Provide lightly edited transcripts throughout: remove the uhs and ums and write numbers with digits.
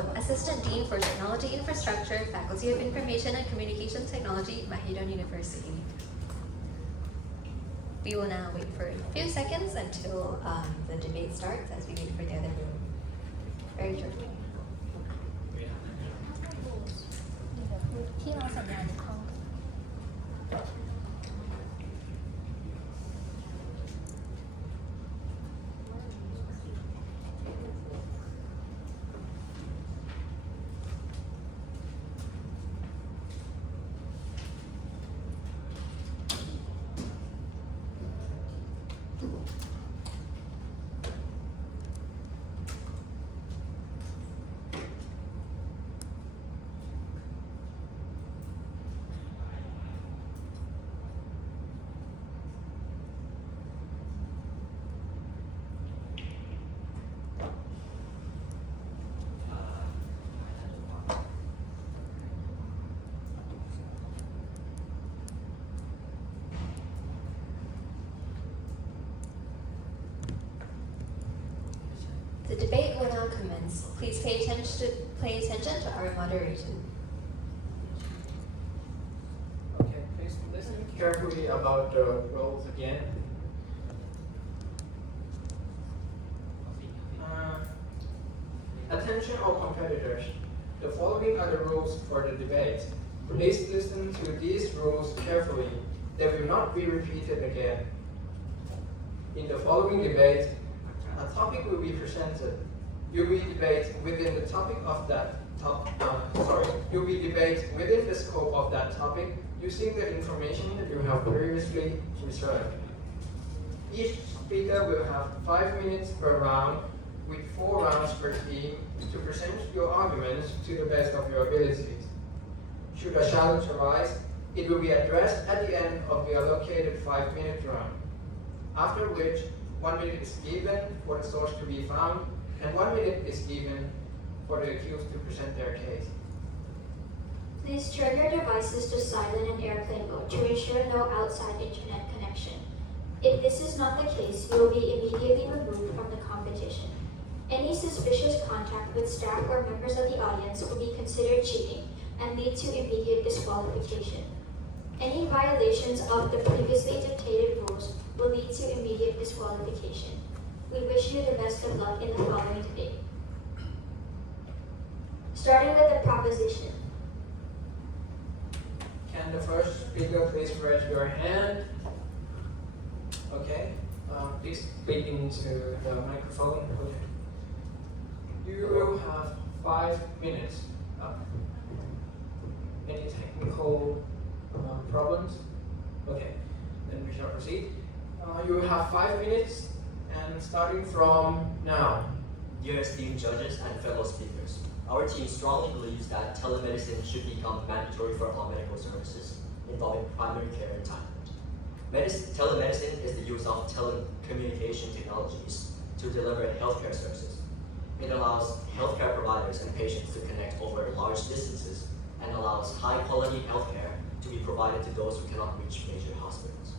Limon, Assistant Dean for Technology Infrastructure, Faculty of Information and Communication Technology, Mahidol University. We will now wait for a few seconds until the debate starts as we wait for the other room. Very shortly. ที่เราสัญญาณเข้า The debate will now commence. Please pay attention to our moderation. Okay, please listen carefully about the rules again. Attention all competitors. The following are the rules for the debate. Please listen to these rules carefully. They will not be repeated again. In the following debate, a topic will be presented. You will debate within the topic of that you will debate within the scope of that topic using the information that you have previously researched. Each speaker will have 5 minutes per round with 4 rounds per team to present your arguments to the best of your abilities. Should a challenge arise, it will be addressed at the end of the allocated 5-minute round, after which 1 minute is given for the source to be found, and 1 minute is given for the accused to present their case. Please turn your devices to silent and airplane mode to ensure no outside internet connection. If this is not the case, you will be immediately removed from the competition. Any suspicious contact with staff or members of the audience will be considered cheating and lead to immediate disqualification. Any violations of the previously dictated rules will lead to immediate disqualification. We wish you the best of luck in the following debate. Starting with the proposition. Can the first speaker please raise your hand? Okay, please speak into the microphone. Okay. You will have 5 minutes. Any technical problems? Okay, then we shall proceed. You will have 5 minutes, and starting from now. Dear esteemed judges and fellow speakers, our team strongly believes that telemedicine should become mandatory for all medical services involving primary care in Thailand. Telemedicine is the use of telecommunication technologies to deliver healthcare services. It allows healthcare providers and patients to connect over large distances and allows high-quality healthcare to be provided to those who cannot reach major hospitals.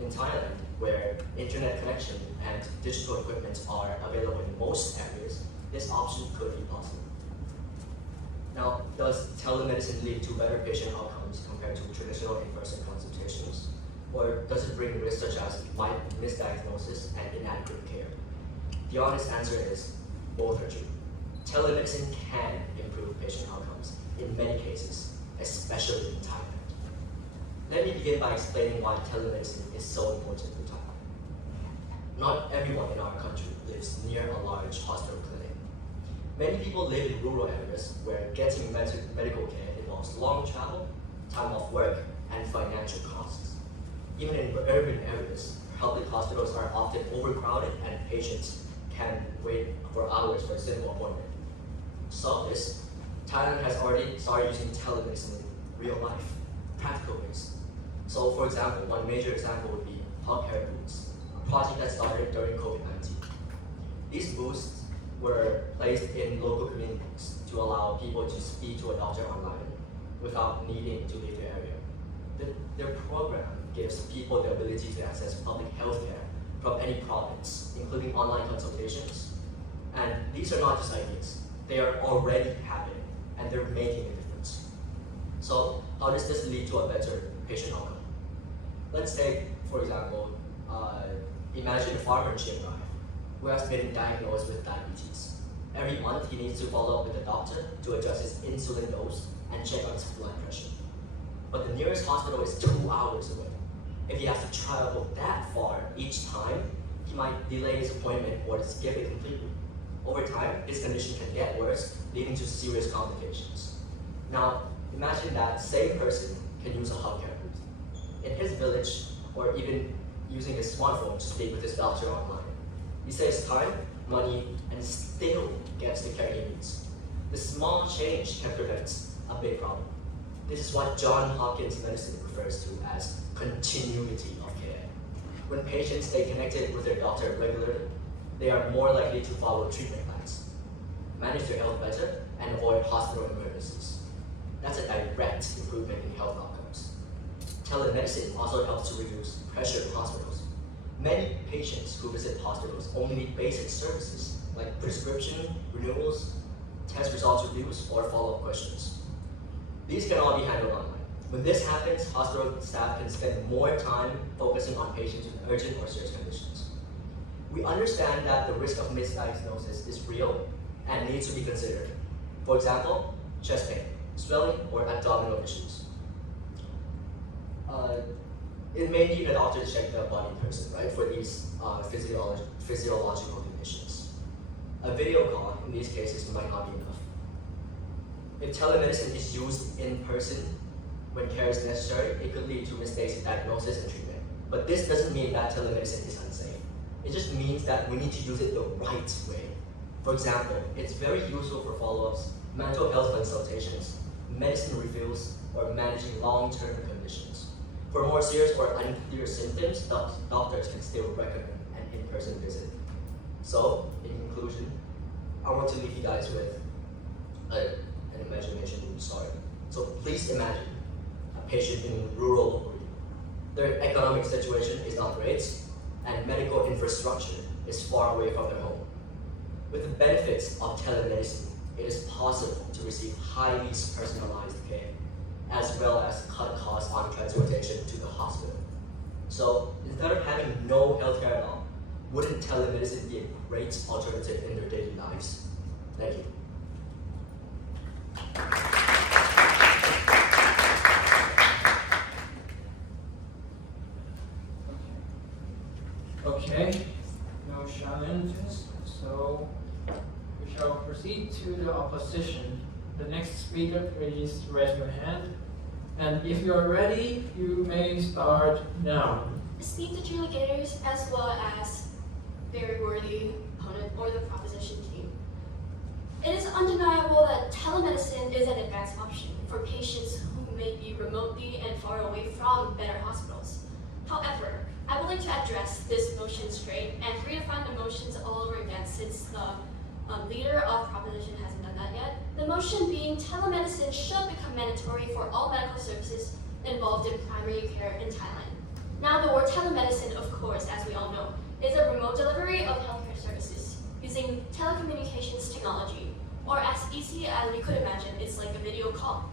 In Thailand, where internet connection and digital equipment are available in most areas, this option could be possible. Now, does telemedicine lead to better patient outcomes compared to traditional in-person consultations? Or does it bring risks such as misdiagnosis and inadequate care? The honest answer is, both are true. Telemedicine can improve patient outcomes in many cases, especially in Thailand. Let me begin by explaining why telemedicine is so important in Thailand. Not everyone in our country lives near a large hospital clinic. Many people live in rural areas where getting medical care involves long travel, time off work, and financial costs. Even in urban areas, public hospitals are often overcrowded and patients can wait for hours for a simple appointment. To solve this, Thailand has already started using telemedicine in real life, practical ways. So for example, one major example would be healthcare booths, a project that started during COVID-19. These booths were placed in local communities to allow people to speak to a doctor online without needing to leave their area. Their program gives people the ability to access public health care from any province, including online consultations. And these are not just ideas. They are already happening, and they're making a difference. So how does this lead to a better patient outcome? Let's take, for example, imagine a farmer in Chiang Mai who has been diagnosed with diabetes. Every month, he needs to follow up with a doctor to adjust his insulin dose and check on his blood pressure. But the nearest hospital is 2 hours away. If he has to travel that far each time, he might delay his appointment or skip it completely. Over time, his condition can get worse, leading to serious complications. Now, imagine that same person can use a healthcare booth in his village, or even using his smartphone to speak with his doctor online. He saves time, money, and still gets the care he needs. The small change can prevent a big problem. This is what Johns Hopkins medicine refers to as continuity of care. When patients stay connected with their doctor regularly, they are more likely to follow treatment plans, manage their health better, and avoid hospital emergencies. That's a direct improvement in health outcomes. Telemedicine also helps to reduce pressure in hospitals. Many patients who visit hospitals only need basic services like prescription renewals, test results reviews, or follow-up questions. These can all be handled online. When this happens, hospital staff can spend more time focusing on patients with urgent or serious conditions. We understand that the risk of misdiagnosis is real and needs to be considered. For example, chest pain, swelling, or abdominal issues. It may need a doctor to check the body in person, right, for these physiological conditions. A video call in these cases might not be enough. If telemedicine is used in person when care is necessary, it could lead to mistakes in diagnosis and treatment. But this doesn't mean that telemedicine is unsafe. It just means that we need to use it the right way. For example, it's very useful for follow-ups, mental health consultations, medicine reviews, or managing long-term conditions. For more serious or unclear symptoms, doctors can still recommend an in-person visit. So, in conclusion, I want to leave you guys with an imagination to start. So please imagine a patient in a rural area. Their economic situation is not great, and medical infrastructure is far away from their home. With the benefits of telemedicine, it is possible to receive highly personalized care, as well as cut costs on transportation to the hospital. So instead of having no healthcare at all, wouldn't telemedicine be a great alternative in their daily lives? Thank you. Okay, no challenges, so we shall proceed to the opposition. The next speaker, please raise your hand. And if you are ready, you may start now. Esteemed adjudicators, as well as very worthy opponent or the proposition team. It is undeniable that telemedicine is an advanced option for patients who may be remotely and far away from better hospitals. However, I would like to address this motion straight and redefine the motions all over again, since the leader of proposition hasn't done that yet. The motion being telemedicine should become mandatory for all medical services involved in primary care in Thailand. Now, the word telemedicine, of course, as we all know, is a remote delivery of healthcare services using telecommunications technology, or as easy as we could imagine, it's like a video call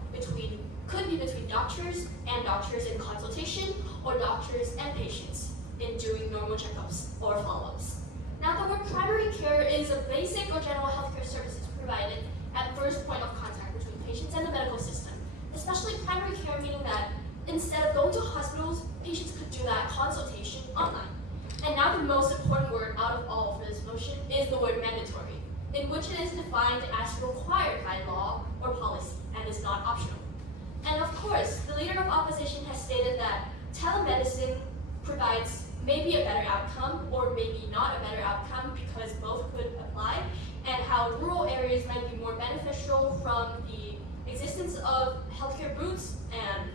could be between doctors and doctors in consultation, or doctors and patients in doing normal checkups or follow-ups. Now, the word primary care is a basic or general healthcare services provided at first point of contact between patients and the medical system, especially primary care, meaning that instead of going to hospitals, patients could do that consultation online. And now the most important word out of all for this motion is the word mandatory, in which it is defined as required by law or policy and is not optional. And of course, the leader of opposition has stated that telemedicine provides maybe a better outcome or maybe not a better outcome, because both could apply, and how rural areas might be more beneficial from the existence of healthcare booths and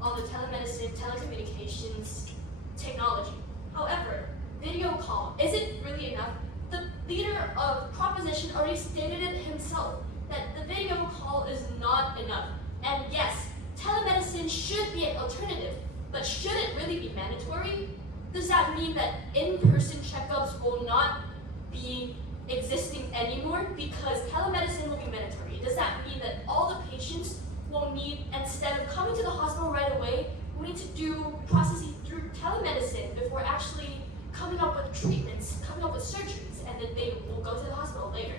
all the telemedicine, telecommunications technology. However, video call, is it really enough? The leader of proposition already stated it himself, that the video call is not enough. And yes, telemedicine should be an alternative, but should it really be mandatory? Does that mean that in-person checkups will not be existing anymore because telemedicine will be mandatory. Does that mean that all the patients will need, instead of coming to the hospital right away, we need to do processes through telemedicine before actually coming up with treatments, coming up with surgeries, and then they will go to the hospital later.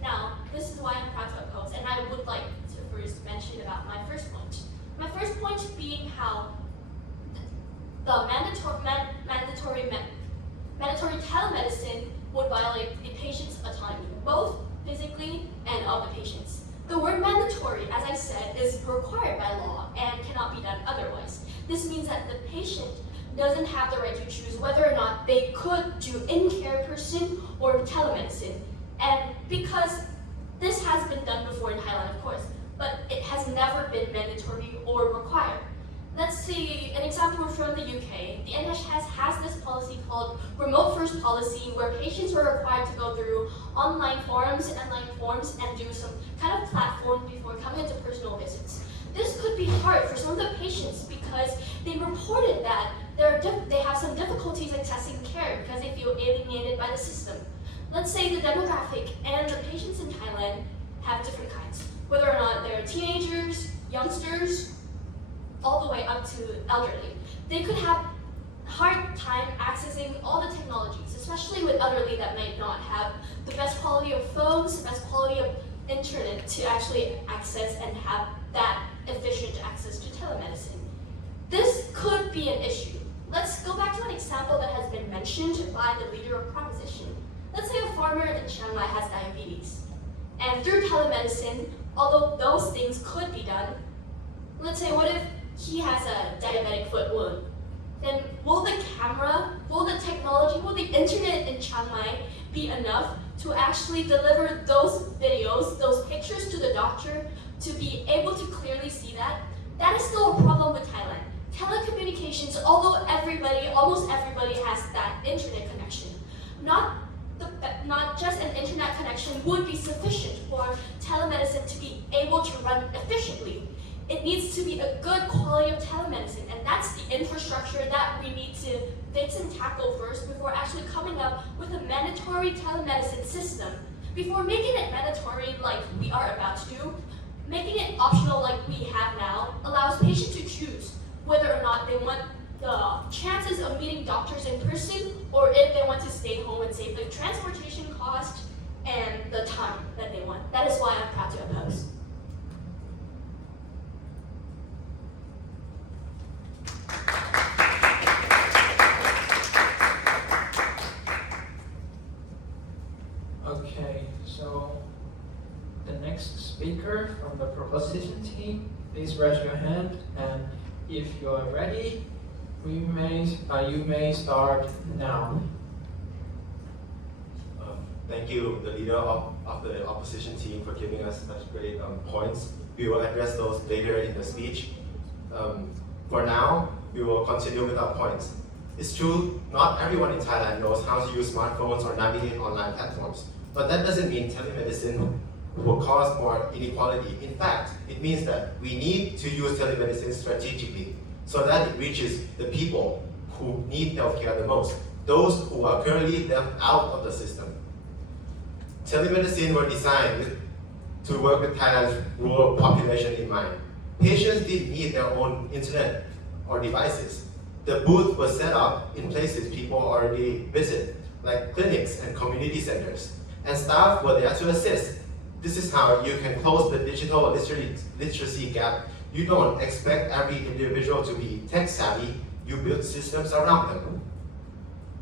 Now, this is why I'm proud to oppose, and I would like to first mention about my first point. My first point being how the mandatory telemedicine would violate the patient's autonomy, both physically and of the patients. The word mandatory, as I said, is required by law and cannot be done otherwise. This means that the patient doesn't have the right to choose whether or not they could do in-care person or telemedicine. And because this has been done before in Thailand, of course, but it has never been mandatory or required. Let's see an example from the UK. The NHS has this policy called remote first policy, where patients are required to go through online forms and do some kind of platform before coming into personal visits. This could be hard for some of the patients because they reported that they have some difficulties accessing care because they feel alienated by the system. Let's say the demographic and the patients in Thailand have different kinds, whether or not they're teenagers, youngsters, all the way up to elderly. They could have hard time accessing all the technologies, especially with elderly that might not have the best quality of phones, the best quality of internet to actually access and have that efficient access to telemedicine. This could be an issue. Let's go back to an example that has been mentioned by the leader of Proposition. Let's say a farmer in Chiang Mai has diabetes. And through telemedicine, although those things could be done, let's say what if he has a diabetic foot wound? Then will the camera, will the technology, will the internet in Chiang Mai be enough to actually deliver those videos, those pictures to the doctor to be able to clearly see that? That is still a problem with Thailand. Telecommunications, although almost everybody has that internet connection, not just an internet connection would be sufficient for telemedicine to be able to run efficiently. It needs to be a good quality of telemedicine, and that's the infrastructure that we need to fix and tackle first before actually coming up with a mandatory telemedicine system. Before making it mandatory like we are about to do, making it optional like we have now allows patients to choose whether or not they want the chances of meeting doctors in person or if they want to stay home and save the transportation cost and the time that they want. That is why I'm proud to oppose. Okay, so the next speaker from the proposition team, please raise your hand, and if you are ready, you may start now. Thank you, the leader of the opposition team, for giving us such great points. We will address those later in the speech. For now, we will continue with our points. It's true, not everyone in Thailand knows how to use smartphones or navigate online platforms, but that doesn't mean telemedicine will cause more inequality. In fact, it means that we need to use telemedicine strategically so that it reaches the people who need healthcare the most, those who are currently left out of the system. Telemedicine were designed to work with Thailand's rural population in mind. Patients didn't need their own internet or devices. The booth was set up in places people already visit, like clinics and community centers, and staff were there to assist. This is how you can close the digital literacy gap. You don't expect every individual to be tech savvy, you build systems around them.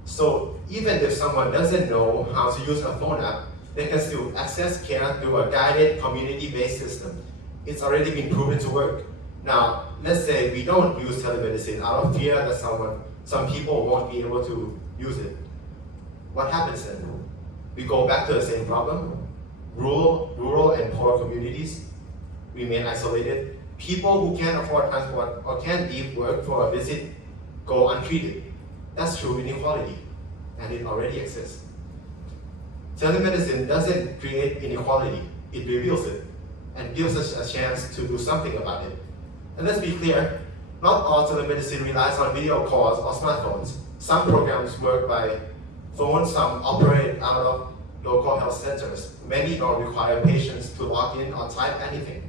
So even if someone doesn't know how to use a phone app, they can still access care through a guided community-based system. It's already been proven to work. Now, let's say we don't use telemedicine out of fear that some people won't be able to use it. What happens then? We go back to the same problem. Rural and poor communities remain isolated. People who can't afford transport or can't leave work for a visit go untreated. That's true inequality, and it already exists. Telemedicine doesn't create inequality, it reveals it, and gives us a chance to do something about it. And let's be clear, not all telemedicine relies on video calls or smartphones. Some programs work by phone, some operate out of local health centers, many don't require patients to log in or type anything.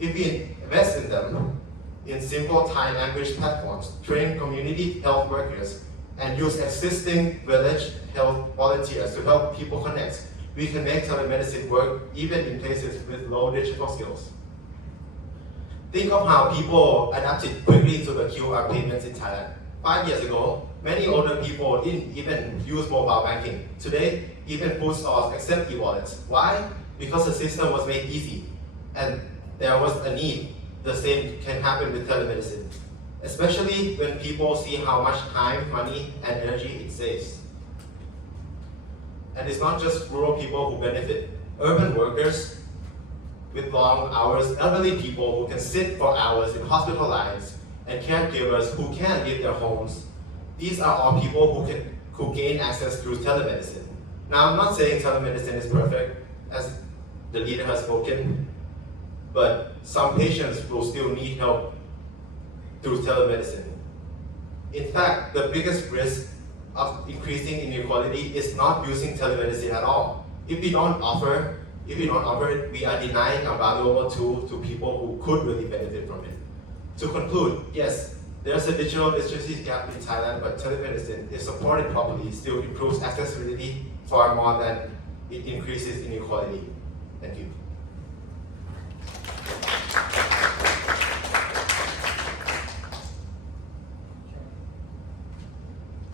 If we invest in them, in simple Thai language platforms, train community health workers, and use existing village health volunteers to help people connect, we can make telemedicine work even in places with low digital skills. Think of how people adapted quickly to the QR payments in Thailand. 5 years ago, many older people didn't even use mobile banking. Today, even food stores accept e-wallets. Why? Because the system was made easy, and there was a need. The same can happen with telemedicine, especially when people see how much time, money, and energy it saves. And it's not just rural people who benefit. Urban workers with long hours, elderly people who can sit for hours in hospital lines, and caregivers who can't leave their homes. These are all people who gain access through telemedicine. Now, I'm not saying telemedicine is perfect, as the leader has spoken, but some patients will still need help through telemedicine. In fact, the biggest risk of increasing inequality is not using telemedicine at all. If we don't offer it, we are denying a valuable tool to people who could really benefit from it. To conclude, yes, there's a digital literacy gap in Thailand, but telemedicine, if supported properly, still improves accessibility far more than it increases inequality. Thank you.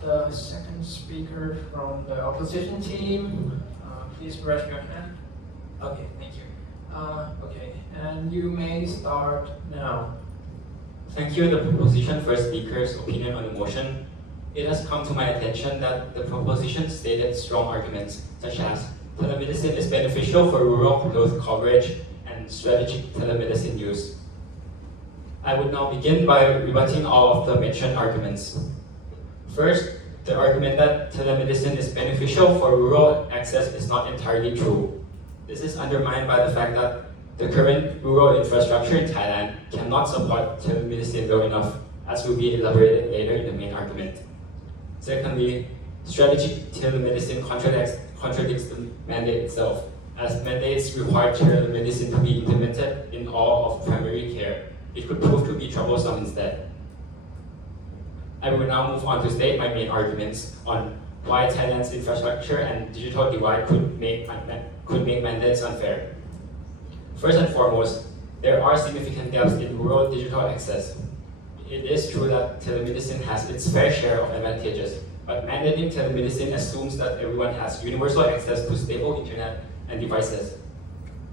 The second speaker from the opposition team, please raise your hand. Okay, thank you. Okay, and you may start now. Thank you, the proposition first speaker's opinion on the motion. It has come to my attention that the proposition stated strong arguments, such as telemedicine is beneficial for rural health coverage and strategic telemedicine use. I would now begin by rebutting all of the mentioned arguments. First, the argument that telemedicine is beneficial for rural access is not entirely true. This is undermined by the fact that the current rural infrastructure in Thailand cannot support telemedicine well enough, as will be elaborated later in the main argument. Secondly, strategic telemedicine contradicts the mandate itself, as mandates require telemedicine to be implemented in all of primary care. It could prove to be troublesome instead. I will now move on to state my main arguments on why Thailand's infrastructure and digital divide could make mandates unfair. First and foremost, there are significant gaps in rural digital access. It is true that telemedicine has its fair share of advantages, but mandating telemedicine assumes that everyone has universal access to stable internet and devices.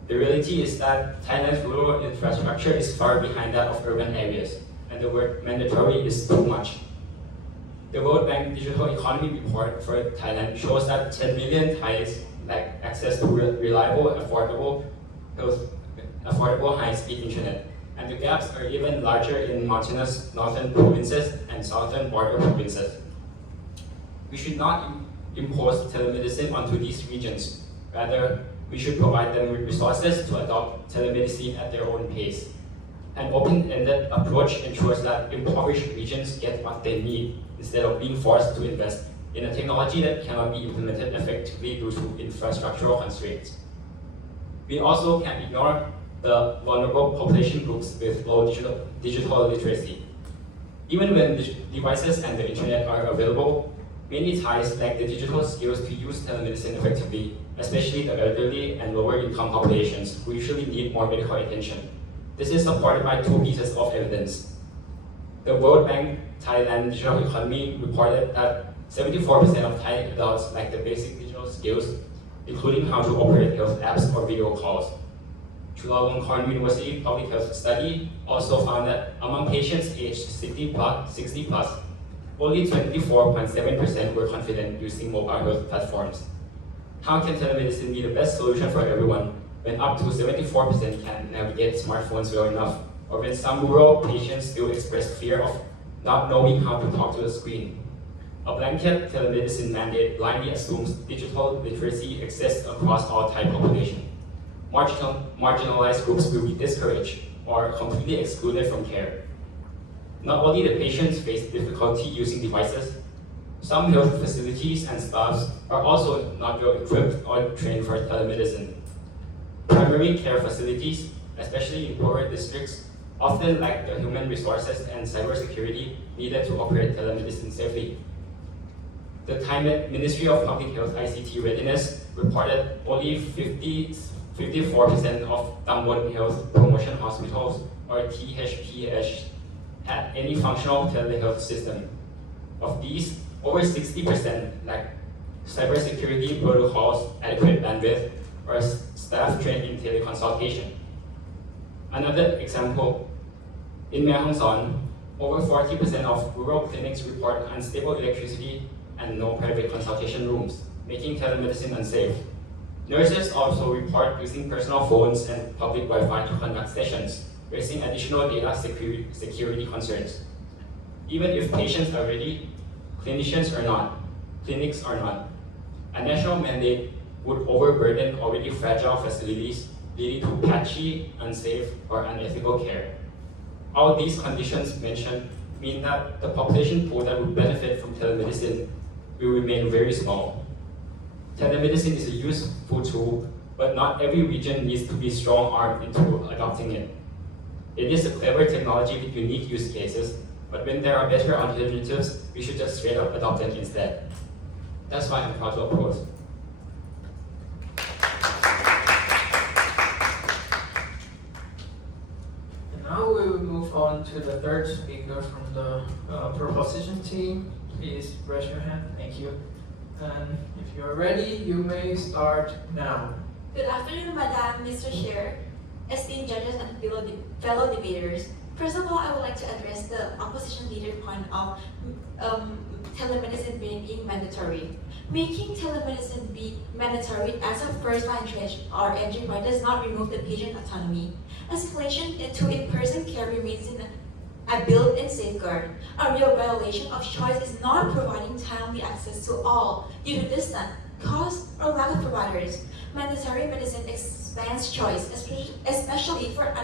The reality is that Thailand's rural infrastructure is far behind that of urban areas, and the word mandatory is too much. The World Bank Digital Economy Report for Thailand shows that 10 million Thais lack access to reliable, affordable high-speed internet, and the gaps are even larger in mountainous northern provinces and southern border provinces. We should not impose telemedicine onto these regions. Rather, we should provide them with resources to adopt telemedicine at their own pace. An open-ended approach ensures that impoverished regions get what they need instead of being forced to invest in a technology that cannot be implemented effectively due to infrastructural constraints. We also can't ignore the vulnerable population groups with low digital literacy. Even when devices and the internet are available, many Thais lack the digital skills to use telemedicine effectively, especially the elderly and lower income populations who usually need more medical attention. This is supported by two pieces of evidence. The World Bank Thailand Digital Economy reported that 74% of Thai adults lack the basic digital skills, including how to operate health apps or video calls. Chulalongkorn University Public Health Study also found that among patients aged 60 plus, only 24.7% were confident using mobile health platforms. How can telemedicine be the best solution for everyone when up to 74% can navigate smartphones well enough, or when some rural patients still express fear of not knowing how to talk to a screen? A blanket telemedicine mandate blindly assumes digital literacy exists across all Thai population. Marginalized groups will be discouraged or completely excluded from care. Not only the patients face difficulty using devices, Some health facilities and staffs are also not well equipped or trained for telemedicine. Primary care facilities, especially in poorer districts, often lack the human resources and cybersecurity needed to operate telemedicine safely. The Thailand Ministry of Public Health ICT Readiness reported only 54% of Tambon Health Promotion Hospitals, or THPH, had any functional telehealth system. Of these, over 60% lack cybersecurity protocols, adequate bandwidth, or staff trained in teleconsultation. Another example, in Mae Hong Son, over 40% of rural clinics report unstable electricity and no private consultation rooms, making telemedicine unsafe. Nurses also report using personal phones and public Wi-Fi to conduct sessions, raising additional data security concerns. Even if patients are ready, clinicians are not, clinics are not. A national mandate would overburden already fragile facilities, leading to patchy, unsafe, or unethical care. All these conditions mentioned mean that the population pool that would benefit from telemedicine will remain very small. Telemedicine is a useful tool, but not every region needs to be strong-armed into adopting it. It is a clever technology with unique use cases, but when there are better alternatives, we should just straight up adopt them instead. That's why I'm proud to oppose. And now we will move on to the third speaker from the proposition team. Please raise your hand. Thank you. And if you're ready, you may start now. Good afternoon, Madam, Mr. Chair, esteemed judges, and fellow debaters. First of all, I would like to address the opposition leader point of telemedicine being mandatory. Making telemedicine be mandatory as a first-line or entry point does not remove the patient autonomy. Escalation into in-person care remains a built-in safeguard. A real violation of choice is not providing timely access to all due to distance, cost, or lack of providers. Mandatory medicine expands choice, especially for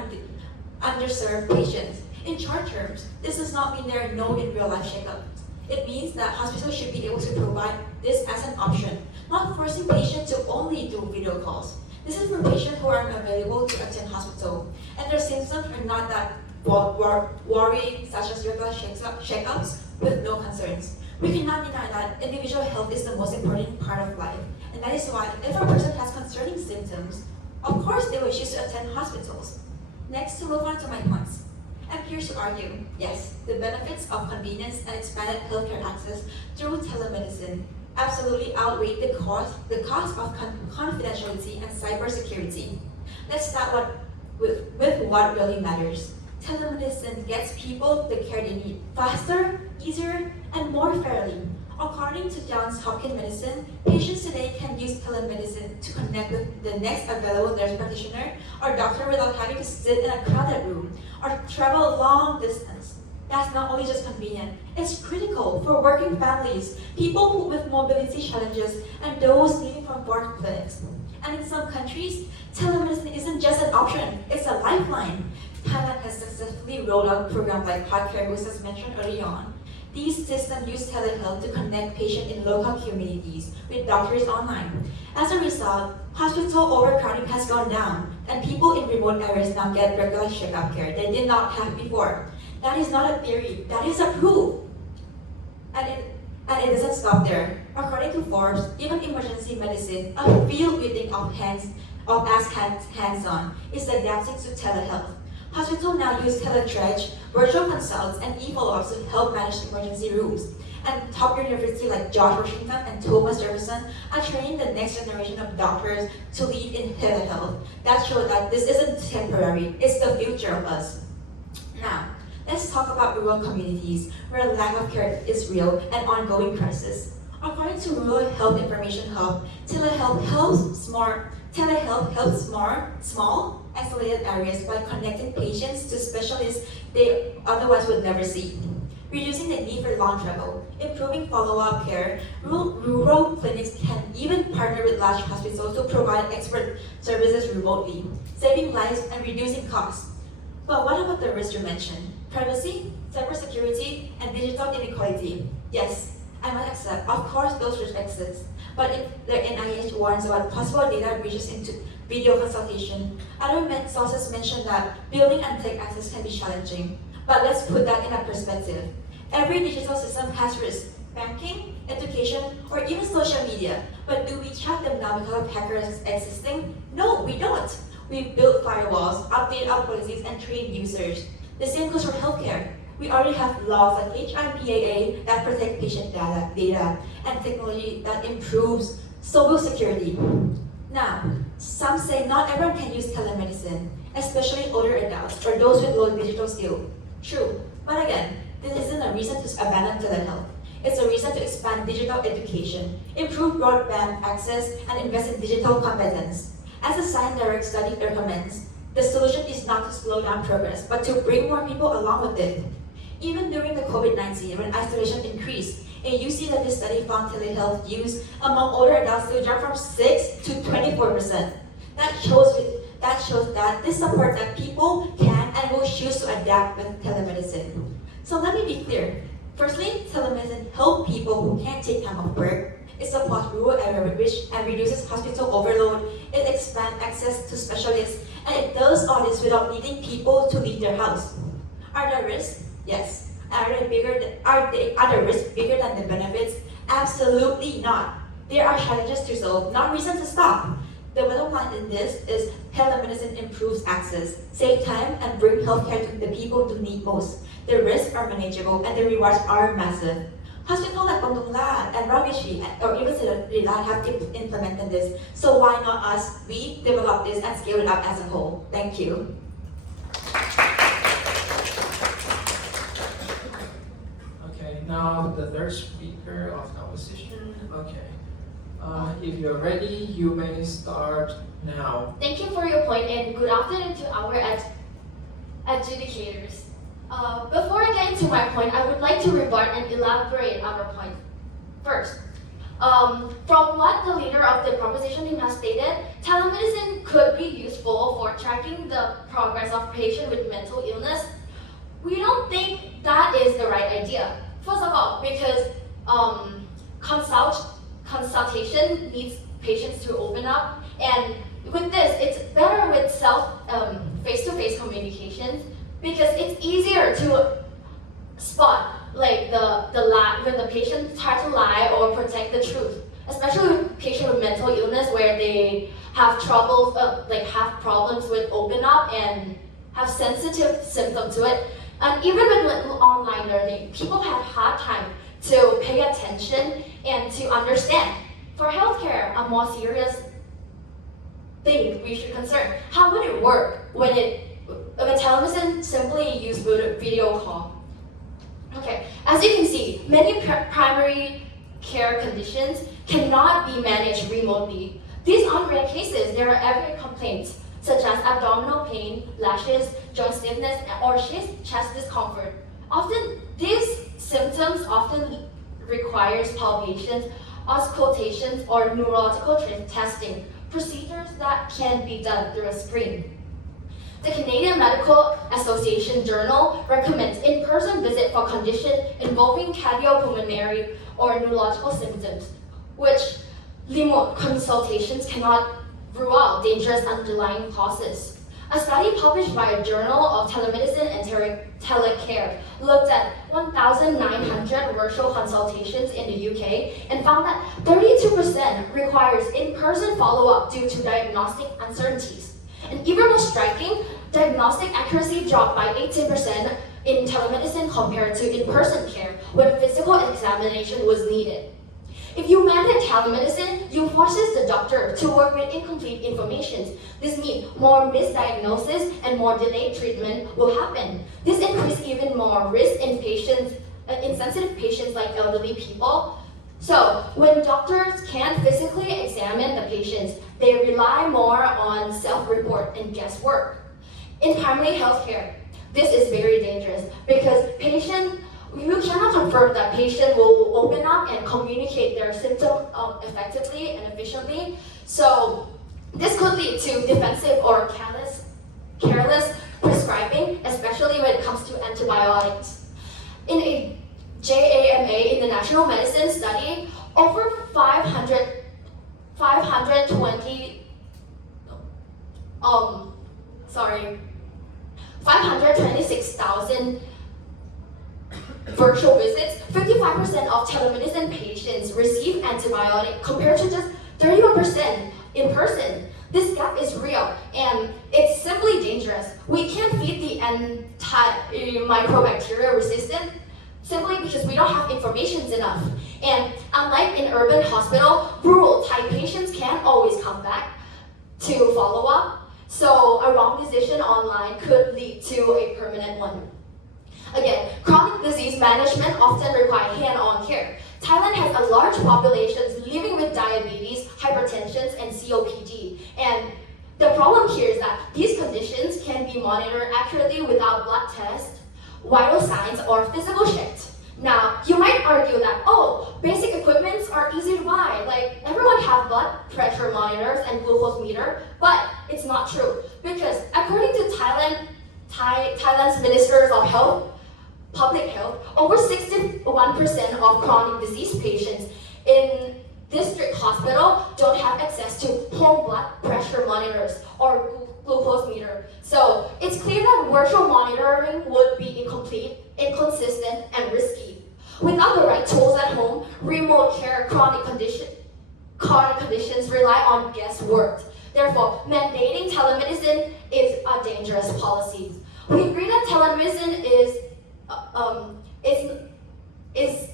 underserved patients. In short terms, this does not mean there are no in real-life checkups. It means that hospitals should be able to provide this as an option, not forcing patients to only do video calls. This is for patients who are unavailable to attend hospital, and their symptoms are not that worrying, such as regular checkups with no concerns. We cannot deny that individual health is the most important part of life, and that is why if a person has concerning symptoms, of course they will choose to attend hospitals. Next, to move on to my points. I'm here to argue, yes, the benefits of convenience and expanded healthcare access through telemedicine absolutely outweigh the cost of confidentiality and cybersecurity. Let's start with what really matters. Telemedicine gets people the care they need faster, easier, and more fairly. According to Johns Hopkins Medicine, patients today can use telemedicine to connect with the next available nurse practitioner or doctor without having to sit in a crowded room or travel a long distance. That's not only just convenient, it's critical for working families, people with mobility challenges, and those living from foreign clinics. And in some countries, telemedicine isn't just an option, it's a lifeline. Thailand has successfully rolled out programs like Hot Care Boost as mentioned early on. These systems use telehealth to connect patients in local communities with doctors online. As a result, hospital overcrowding has gone down, and people in remote areas now get regular checkup care they did not have before. That is not a theory, that is a proof. And it doesn't stop there. According to Forbes, even emergency medicine, a field we think of as hands-on, is adapting to telehealth. Hospitals now use teletriage, virtual consults, and e-follow-ups to help manage emergency rooms. And top universities like George Washington and Thomas Jefferson are training the next generation of doctors to lead in telehealth. That shows that this isn't temporary, it's the future of us. Now, let's talk about rural communities where lack of care is real and ongoing crisis. According to Rural Health Information Hub, telehealth helps small, isolated areas by connecting patients to specialists they otherwise would never see, reducing the need for long travel, improving follow-up care. Rural clinics can even partner with large hospitals to provide expert services remotely, saving lives and reducing costs. But what about the risks you mentioned? Privacy, cybersecurity, and digital inequality. Yes, I must accept, of course, those risks exist. But if the NIH warns about possible data breaches into video consultation, other sources mention that building unsafe access can be challenging. But let's put that in a perspective. Every digital system has risks. Banking, education, or even social media. But do we shut them down because of hackers existing? No, we don't. We build firewalls, update our policies, and train users. The same goes for healthcare. We already have laws like HIPAA that protect patient data, and technology that improves social security. Now, some say not everyone can use telemedicine, especially older adults or those with low digital skill. True, but again, this isn't a reason to abandon telehealth. It's a reason to expand digital education, improve broadband access, and invest in digital competence. As the Science Direct study recommends, the solution is not to slow down progress, but to bring more people along with it. Even during the COVID-19, when isolation increased, a UC London study found telehealth use among older adults to jump from 6 to 24%. That shows that this support that people can and will choose to adapt with telemedicine. So let me be clear. Firstly, telemedicine helps people who can't take time off work. It supports rural areas and reduces hospital overload. It expands access to specialists, and it does all this without needing people to leave their house. Are there risks? Yes. Are the risks bigger than the benefits? Absolutely not. There are challenges to solve, not reasons to stop. The bottom line in this is telemedicine improves access, save time, and bring healthcare to the people who need most. The risks are manageable and the rewards are massive. Hospitals like Bangdongla and Ravishi or even Siriraj have implemented this, so why not us? We develop this and scale it up as a whole. Thank you. Okay, now the third speaker of the opposition. Okay. If you're ready, you may start now. Thank you for your point and good afternoon to our adjudicators. Before I get into my point, I would like to rebut and elaborate our point. First, from what the leader of the proposition team has stated, telemedicine could be useful for tracking the progress of patients with mental illness. We don't think that is the right idea. First of all, because consultation needs patients to open up, and with this, it's better with face-to-face communications because it's easier to spot like the lie when the patient tries to lie or protect the truth, especially with patients with mental illness where they have troubles, have problems with open up and have sensitive symptoms to it. And even with online learning, people have hard time to pay attention and to understand. For healthcare, a more serious thing we should concern. How would it work when telemedicine simply use video call? Okay, as you can see, many primary care conditions cannot be managed remotely. These aren't rare cases. There are everyday complaints such as abdominal pain, lashes, joint stiffness, or chest discomfort. Often, these symptoms often requires palpations, auscultations, or neurological testing, procedures that can be done through a screen. The Canadian Medical Association Journal recommends in-person visit for conditions involving cardiopulmonary or neurological symptoms, which remote consultations cannot rule out dangerous underlying causes. A study published by a Journal of Telemedicine and Telecare looked at 1,900 virtual consultations in the UK and found that 32% requires in-person follow-up due to diagnostic uncertainties. And even more striking, diagnostic accuracy dropped by 18% in telemedicine compared to in-person care when physical examination was needed. If you manage telemedicine, you forces the doctor to work with incomplete information. This means more misdiagnosis and more delayed treatment will happen. This increases even more risk in patients, in sensitive patients like elderly people. So when doctors can't physically examine the patients, they rely more on self-report and guesswork. In primary healthcare, this is very dangerous because you cannot confirm that patient will open up and communicate their symptoms effectively and efficiently. So this could lead to defensive or careless prescribing, especially when it comes to antibiotics. In a JAMA International Medicine study, over 526,000 virtual visits. 55% of telemedicine patients receive antibiotic compared to just 31% in person. This gap is real and it's simply dangerous. We can't feed the antimicrobacterial resistant simply because we don't have information enough. And unlike in urban hospital, rural type patients can't always come back to follow up. So a wrong decision online could lead to a permanent one. Again, chronic disease management often requires hand-on care. Thailand has a large population living with diabetes, hypertension, and COPD. And the problem here is that these conditions can be monitored accurately without blood tests, vital signs, or physical checks. Now, you might argue that, oh, basic equipments are easy to buy. Like, everyone have blood pressure monitors and glucose meter, but it's not true. Because according to Thailand's Ministers of Health, Public Health, over 61% of chronic disease patients in district hospital don't have access to home blood pressure monitors or glucose meter. So it's clear that virtual monitoring would be incomplete, inconsistent, and risky. Without the right tools at home, remote care chronic conditions rely on guesswork. Therefore, mandating telemedicine is a dangerous policy. We agree that telemedicine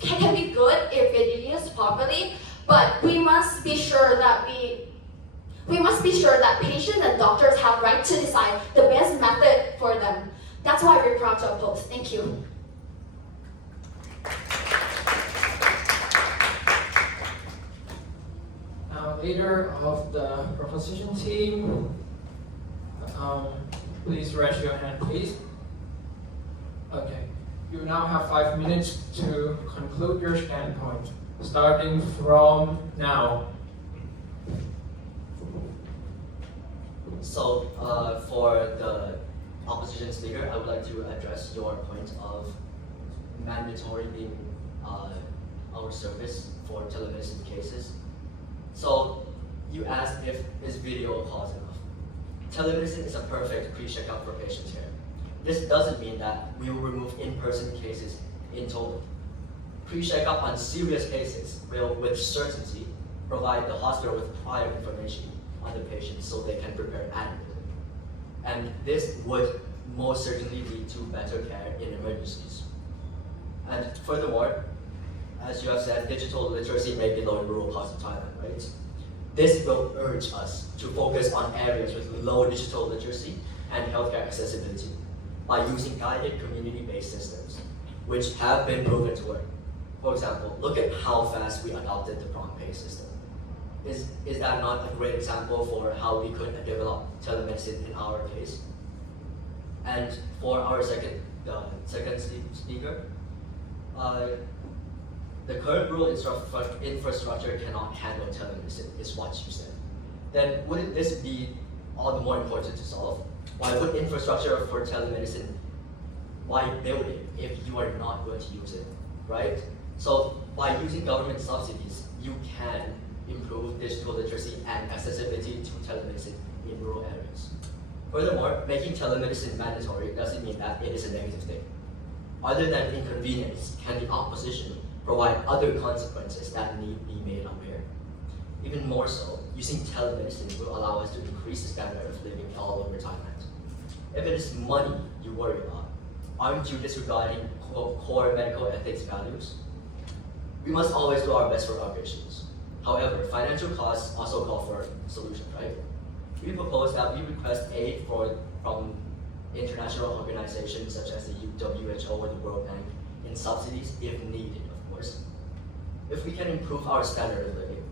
can be good if it is used properly, but we must be sure that patients and doctors have right to decide the best method for them. That's why we're proud to oppose. Thank you. Leader of the proposition team, please raise your hand, please. Okay, you now have 5 minutes to conclude your standpoint, starting from now. So, for the opposition speaker, I would like to address your point of mandatory being our service for telemedicine cases. So, you asked if is video calls enough. Telemedicine is a perfect pre-checkup for patient care. This doesn't mean that we will remove in-person cases in total. Pre-checkup on serious cases will, with certainty, provide the hospital with prior information on the patient so they can prepare adequately. And this would most certainly lead to better care in emergencies. And furthermore, as you have said, digital literacy may be low in rural parts of Thailand, right? This will urge us to focus on areas with low digital literacy and healthcare accessibility by using guided community-based systems, which have been proven to work. For example, look at how fast we adopted the prompt pay system. Is that not a great example for how we could develop telemedicine in our case? And for our second speaker, the current rural infrastructure cannot handle telemedicine, is what you said. Then wouldn't this be all the more important to solve? Why would infrastructure for telemedicine, why build it if you are not going to use it, right? So by using government subsidies, you can improve digital literacy and accessibility to telemedicine in rural areas. Furthermore, making telemedicine mandatory doesn't mean that it is a negative thing. Other than inconvenience, can the opposition provide other consequences that need be made aware? Even more so, using telemedicine will allow us to increase the standard of living all over Thailand. If it is money you worry about, aren't you disregarding core medical ethics values? We must always do our best for our patients. However, financial costs also call for solutions, right? We propose that we request aid from international organizations such as the WHO or the World Bank in subsidies if needed, of course. If we can improve our standard of living,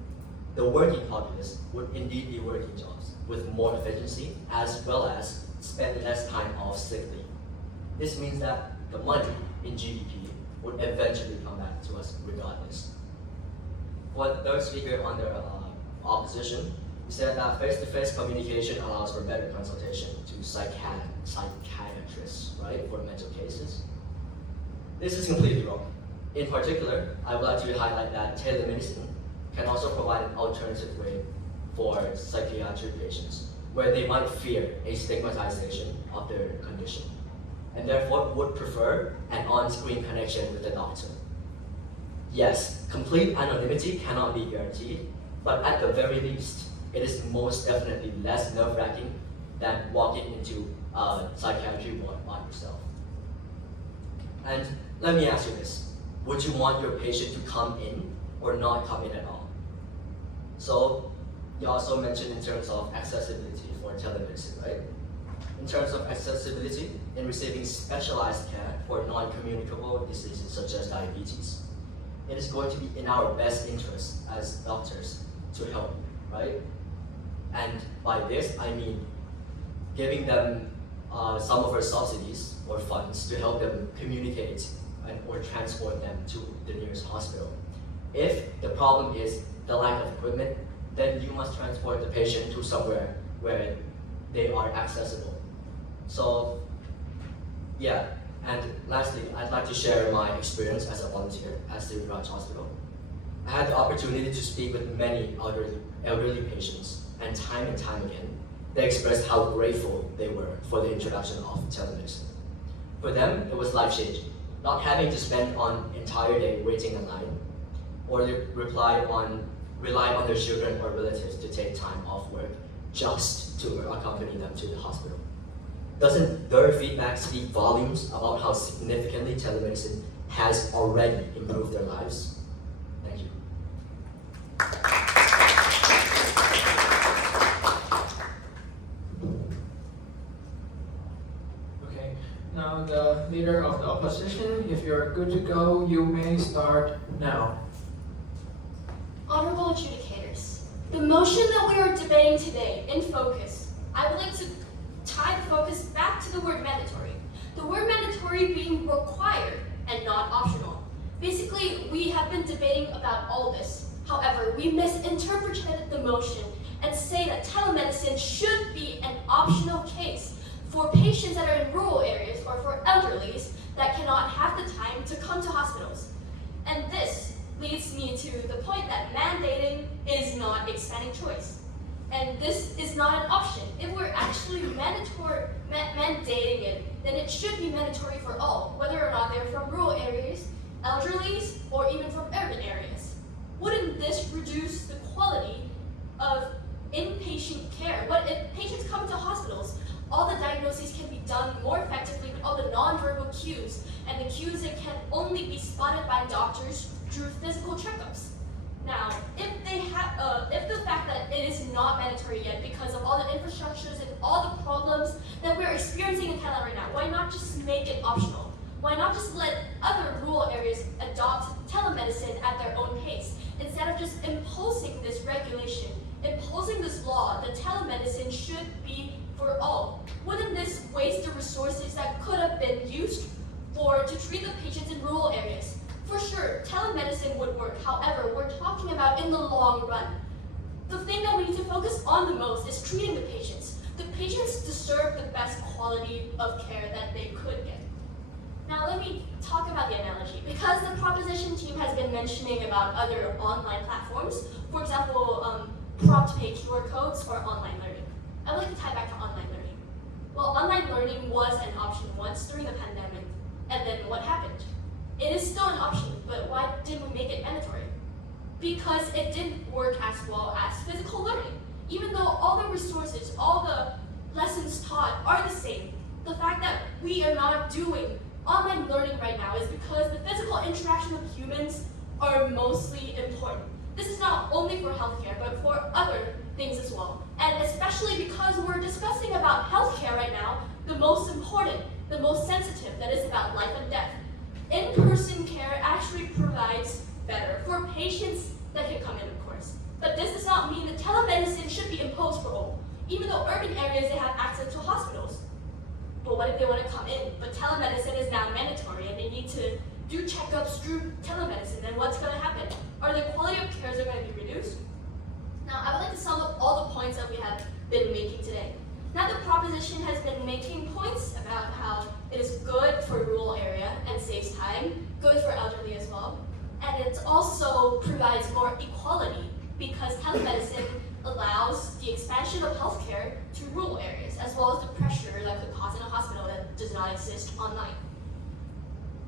the working populace would indeed be working jobs with more efficiency as well as spend less time off sick leave. This means that the money in GDP would eventually come back to us regardless. For the third speaker on the opposition, he said that face-to-face communication allows for better consultation to psychiatrists, right, for mental cases. This is completely wrong. In particular, I would like to highlight that telemedicine can also provide an alternative way for psychiatric patients, where they might fear a stigmatization of their condition, and therefore would prefer an on-screen connection with the doctor. Yes, complete anonymity cannot be guaranteed, but at the very least, it is most definitely less nerve-wracking than walking into a psychiatry ward by yourself. And let me ask you this. Would you want your patient to come in or not come in at all? So, you also mentioned in terms of accessibility for telemedicine, right? In terms of accessibility in receiving specialized care for non-communicable diseases such as diabetes, it is going to be in our best interest as doctors to help, right? And by this, I mean giving them some of our subsidies or funds to help them communicate or transport them to the nearest hospital. If the problem is the lack of equipment, then you must transport the patient to somewhere where they are accessible. So, yeah. And lastly, I'd like to share my experience as a volunteer at Siriraj Hospital. I had the opportunity to speak with many elderly patients, and time again, they expressed how grateful they were for the introduction of telemedicine. For them, it was life-changing, not having to spend an entire day waiting in line, or rely on their children or relatives to take time off work just to accompany them to the hospital. Doesn't their feedback speak volumes about how significantly telemedicine has already improved their lives? Thank you. Okay, now the leader of the opposition, if you're good to go, you may start now. Honorable adjudicators, the motion that we are debating today, in focus, I would like to tie the focus back to the word mandatory. The word mandatory being required and not optional. Basically, we have been debating about all this. However, we misinterpreted the motion and say that telemedicine should be an optional case for patients that are in rural areas or for elderlies that cannot have the time to come to hospitals. And this leads me to the point that mandating is not expanding choice. And this is not an option. If we're actually mandating it, then it should be mandatory for all, whether or not they're from rural areas, elderlies, or even from urban areas. Wouldn't this reduce the quality of inpatient care? What if patients come to hospitals, all the diagnoses can be done more effectively with all the nonverbal cues, and the cues that can only be spotted by doctors through physical checkups. Now, if the fact that it is not mandatory yet because of all the infrastructures and all the problems that we're experiencing in Thailand right now, why not just make it optional? Why not just let other rural areas adopt telemedicine at their own pace, instead of just imposing this regulation, imposing this law that telemedicine should be for all? Wouldn't this waste the resources that could have been used to treat the patients in rural areas? For sure, telemedicine would work. However, we're talking about in the long run. The thing that we need to focus on the most is treating the patients. The patients deserve the best quality of care that they could get. Now let me talk about the analogy. Because the proposition team has been mentioning about other online platforms, for example, prompt pay QR codes or online learning. I would like to tie back to online learning. Well, online learning was an option once during the pandemic, and then what happened? It is still an option, but why didn't we make it mandatory? Because it didn't work as well as physical learning. Even though all the resources, all the lessons taught are the same, the fact that we are not doing online learning right now is because the physical interaction with humans are mostly important. This is not only for healthcare, but for other things as well. And especially because we're discussing about healthcare right now, the most important, the most sensitive, that is about life and death. In-person care actually provides better for patients that can come in, of course. But this does not mean that telemedicine should be imposed for all. Even though urban areas, they have access to hospitals. But what if they want to come in? But telemedicine is now mandatory and they need to do checkups through telemedicine. Then what's going to happen? Are the quality of cares going to be reduced? Now, I would like to sum up all the points that we have been making today. Now, the proposition has been making points about how it is good for rural area and saves time, good for elderly as well. And it also provides more equality because telemedicine allows the expansion of healthcare to rural areas, as well as the pressure that could cause in a hospital that does not exist online.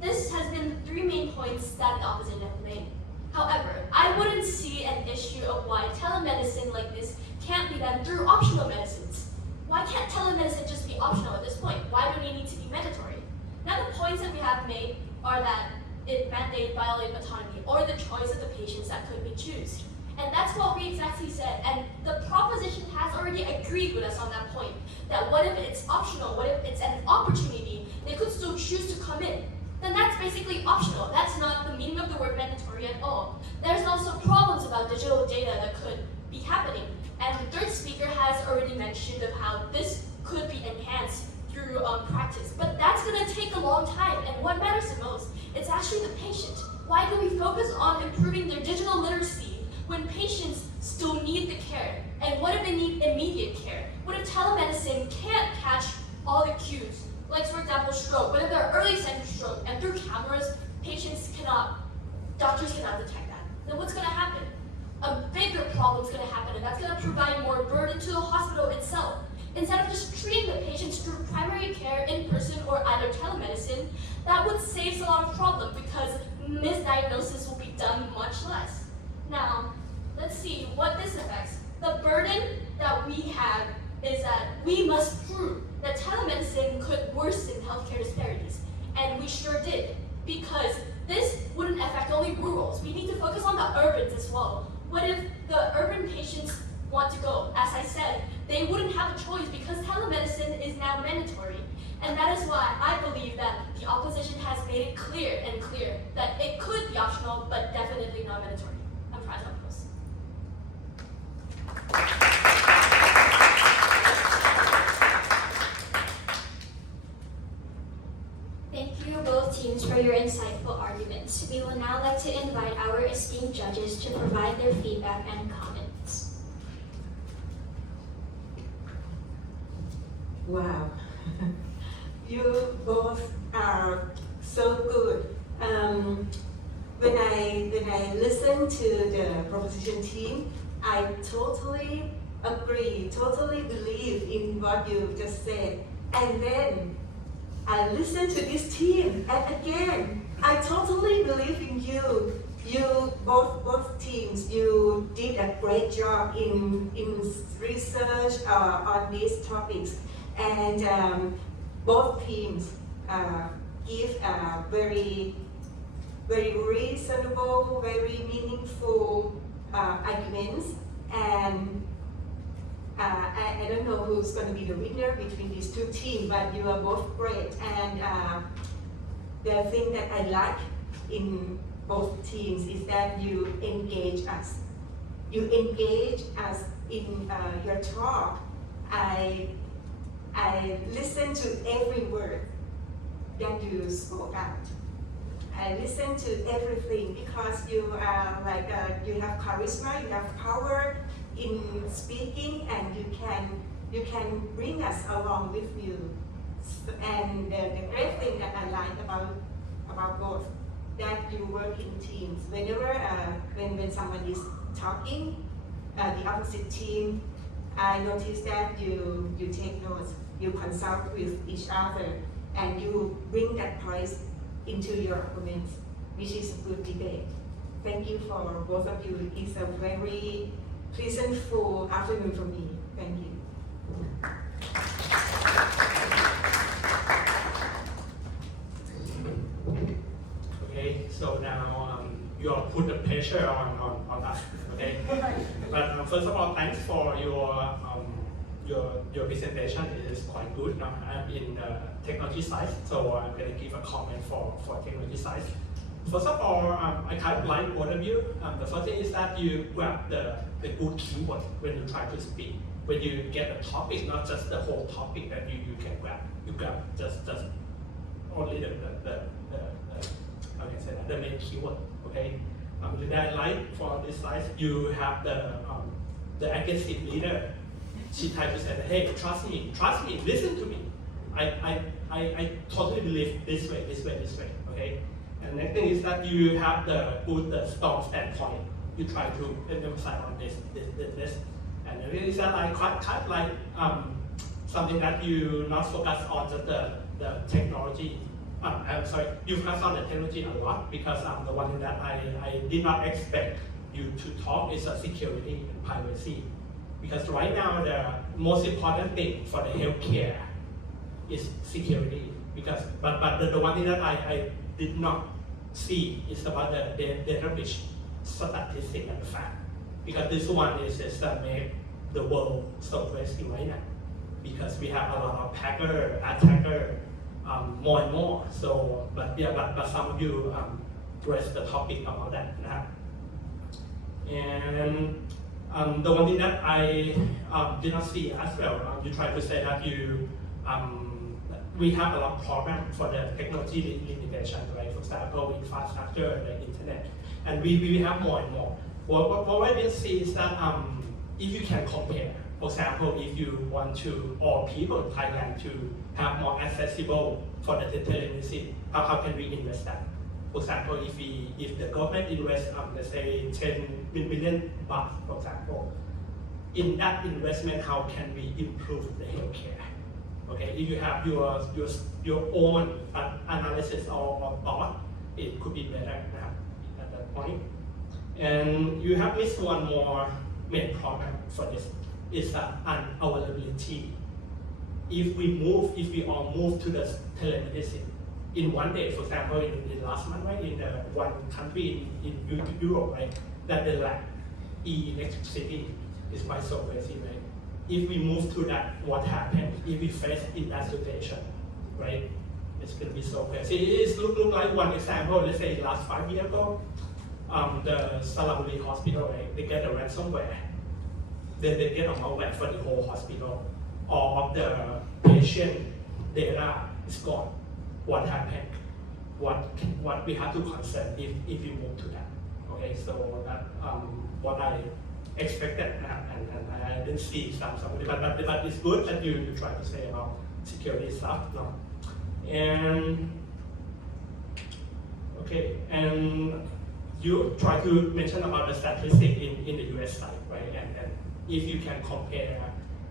This has been the three main points that the opposition have made. However, I wouldn't see an issue of why telemedicine like this can't be done through optional medicines. Why can't telemedicine just be optional at this point? Why do they need to be mandatory? Now the points that we have made are that it mandates violate autonomy or the choice of the patients that could be chosen. And that's what we exactly said. And the proposition has already agreed with us on that point. That what if it's optional? What if it's an opportunity? They could still choose to come in. Then that's basically optional. That's not the meaning of the word mandatory at all. There's also problems about digital data that could be happening. And the third speaker has already mentioned of how this could be enhanced through practice. But that's gonna take a long time. And what matters the most, it's actually the patient. Why do we focus on improving their digital literacy when patients still need the care? And what if they need immediate care? What if telemedicine can't catch all the cues? Like for example, stroke. What if they're early signs of stroke and through cameras, doctors cannot detect that? Then what's gonna happen? A bigger problem's gonna happen, and that's gonna provide more burden to the hospital itself. Instead of just treating the patients through primary care in person or either telemedicine, that would save a lot of problem because misdiagnosis will be done much less. Now, let's see what this affects. The burden that we have is that we must prove that telemedicine could worsen healthcare disparities. And we sure did, because this wouldn't affect only rurals. We need to focus on the urbans as well. What if the urban patients want to go? As I said, they wouldn't have a choice because telemedicine is now mandatory. And that is why I believe that the opposition has made it clear that it could be optional, but definitely not mandatory. I'm proud of this. Thank you both teams for your insightful arguments. We will now like to invite our esteemed judges to provide their feedback and comments. Wow, you both are so good. When I listen to the proposition team, I totally agree, totally believe in what you just said. And then I listen to this team, and again, I totally believe in you. You both teams, you did a great job in research on these topics. And both teams give very reasonable, very meaningful arguments. And I don't know who's going to be the winner between these two teams, but you are both great. And the thing that I like in both teams is that you engage us. You engage us in your talk. I listen to every word that you spoke out. I listen to everything because you are like you have charisma, you have power in speaking, and you can bring us along with you. And the great thing that I like about both, that you work in teams. Whenever when someone is talking, the opposite team, I notice that you take notes, you consult with each other, and you bring that point into your arguments, which is a good debate. Thank you for both of you. It's a very pleasantful afternoon for me. Thank you. Okay, so now you all put the pressure on us. Okay, but first of all, thanks for your presentation. It is quite good. Now I'm in the technology side, so I'm going to give a comment for technology side. First of all, I kind of like both of you. The first thing is that you grab the good keyword when you try to speak. When you get a topic, not just the whole topic that you can grab. You grab just only the how can I say that, the main keyword. Okay. That I like for this slide, you have the aggressive leader. She tried to say, hey, trust me, listen to me. I totally believe this way. Okay. And next thing is that you have the strong standpoint. You try to emphasize on this. And the is that like kind of like something that you not focus on just the technology. I'm sorry, you focus on the technology a lot because the one thing that I did not expect you to talk is security and privacy. Because right now the most important thing for the healthcare is security. Because but the one thing that I did not see is about the data breach statistic and the fact. Because this one is that make the world so crazy right now. Because we have a lot of attacker, more and more. So, but some of you raised the topic about that. And the one thing that I did not see as well, you try to say that we have a lot of problems for the technology limitation, right? For example, infrastructure, the internet, and we have more and more. What I did see is that if you can compare, for example, if you want to, all people in Thailand to have more accessible for the telemedicine, how can we invest that? For example, if the government invests, let's say 10 million baht, for example, in that investment, how can we improve the healthcare? Okay, if you have your own analysis or thought, it could be better at that point. And you have missed one more main problem for this is unavailability. If we all move to the telemedicine in one day, for example, in last month, right, in one country in Europe, right, that the lack electricity is quite so crazy, right? If we move to that, what happens if we face in that situation, right? It's going to be so crazy. It look like one example. Let's say last 5 years ago, the Siriraj hospital, right, they get a ransomware. Then they get a malware for the whole hospital. All of the patient data is gone. What happened? What we have to concern if we move to that? Okay, so that what I expected, and I didn't see something, but it's good that you try to say about security stuff, no? And okay, and you try to mention about the statistic in the US side, right? And if you can compare,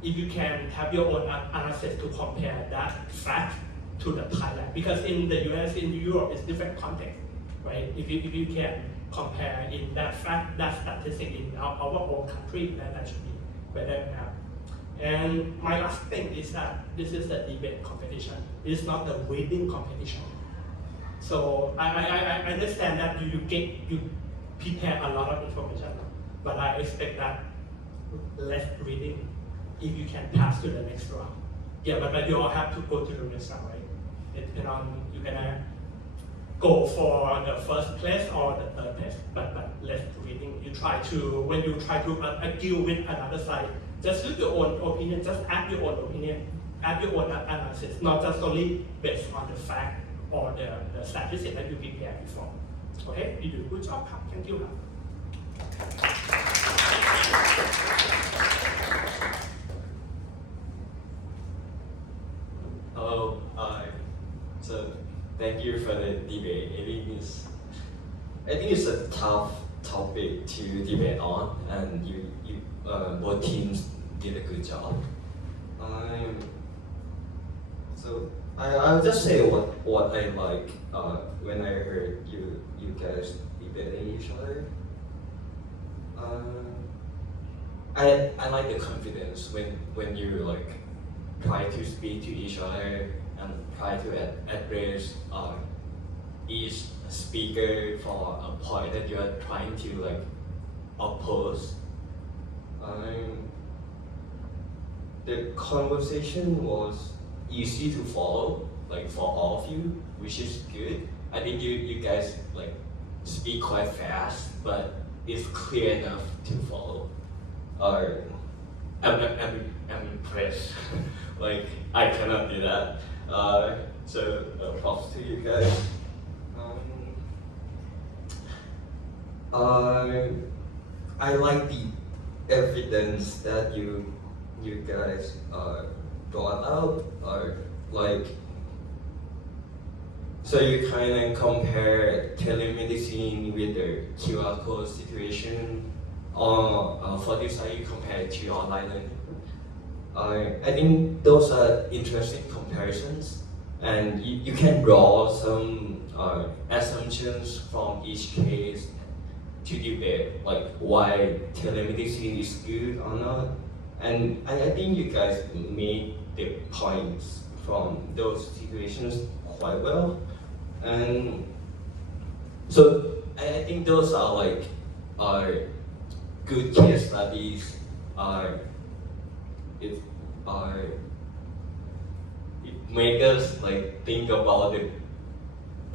if you can have your own analysis to compare that fact to the Thailand, because in the US, in Europe, it's different context, right? If you can compare in that fact, that statistic in our own country, that should be better now. And my last thing is that this is a debate competition. It's not a reading competition. So I understand that you prepare a lot of information, but I expect that less reading if you can pass to the next round. Yeah, but you all have to go to the next round, right? It depends on you're gonna go for the first place or the third place, but less reading. You try to, when you try to argue with another side, just use your own opinion, just add your own opinion, add your own analysis, not just only based on the fact or the statistics that you prepared before. Okay, you do a good job. Thank you. Hello, so thank you for the debate. I think it's a tough topic to debate on, and both teams did a good job. So I'll just say what I like when I heard you guys debating each other. I like the confidence when you like try to speak to each other and try to address each speaker for a point that you are trying to like oppose. The conversation was easy to follow, like for all of you, which is good. I think you guys like speak quite fast, but it's clear enough to follow. I'm impressed. Like I cannot do that. So props to you guys. I like the evidence that you guys brought out. Like So you kind of compare telemedicine with the QR code situation, or for this side you compare it to online learning. I think those are interesting comparisons, and you can draw some assumptions from each case to debate like why telemedicine is good or not. And I think you guys made the points from those situations quite well. And so I think those are good case studies. It make us like think about the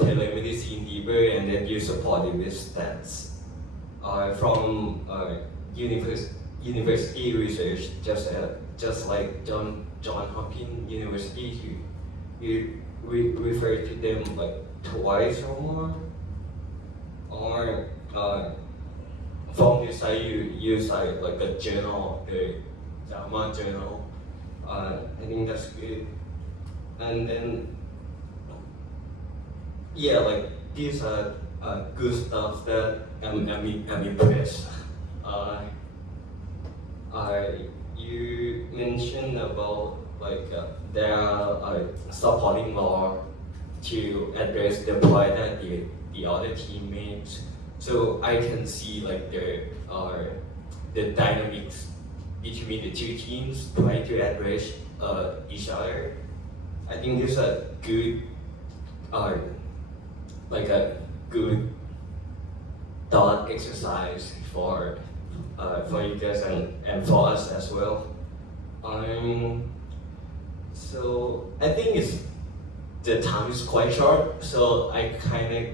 telemedicine deeper, and then you support it with stats from university research, just like John Hopkins University. You refer to them like twice or more, or from this side you cite like a journal, the JAMA journal. I think that's good. And then yeah, like these are good stuff that I'm impressed. You mentioned about like there are supporting law to address the point that the other team makes. So I can see like the dynamics between the two teams trying to address each other. I think this is a good like a good thought exercise for you guys and for us as well. So I think the time is quite short, so I kind of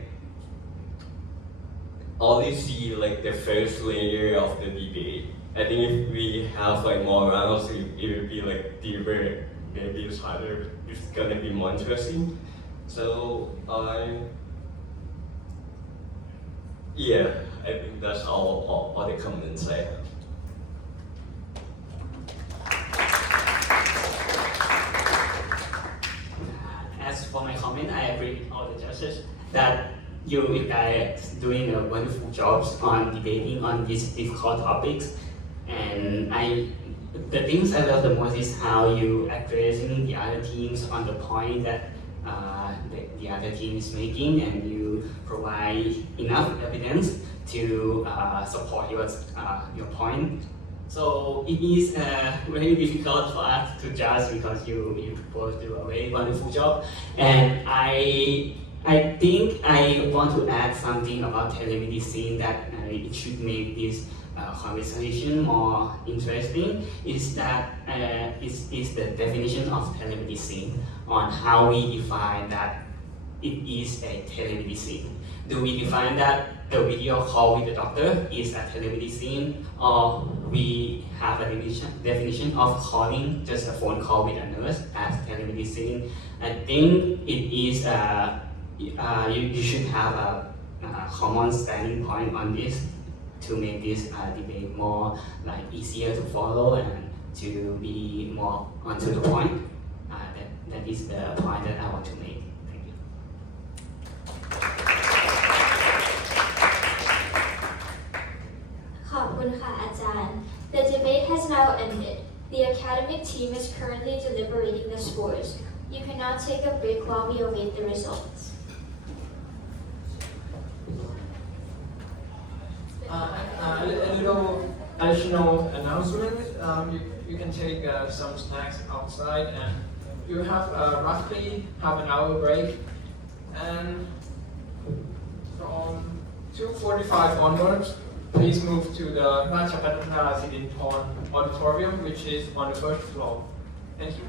only see like the first layer of the debate. I think if we have like more rounds, it will be like deeper. Maybe it's harder. It's gonna be more interesting. So yeah, I think that's all the comments I have. As for my comment, I agree with all the judges that you guys doing a wonderful job on debating on these difficult topics. And the things I love the most is how you addressing the other teams on the point that the other team is making, and you provide enough evidence to support your point. So it is very difficult for us to judge because you both do a very wonderful job. And I think I want to add something about telemedicine that it should make this conversation more interesting. Is that is the definition of telemedicine, on how we define that it is a telemedicine. Do we define that the video call with the doctor is a telemedicine, or we have a definition of calling just a phone call with a nurse as telemedicine? I think it is you should have a common standing point on this to make this debate more like easier to follow and to be more onto the point. That is the point that I want to make. Thank you. ขอบคุณค่ะอาจารย์ The debate has now ended. The academic team is currently deliberating the scores. You can now take a break while we await the results. A little additional announcement. You can take some snacks outside, and you have roughly half an hour break. And from 2:45 onwards, please move to the Rachapatana Sirinthorn auditorium, which is on the first floor. Thank you.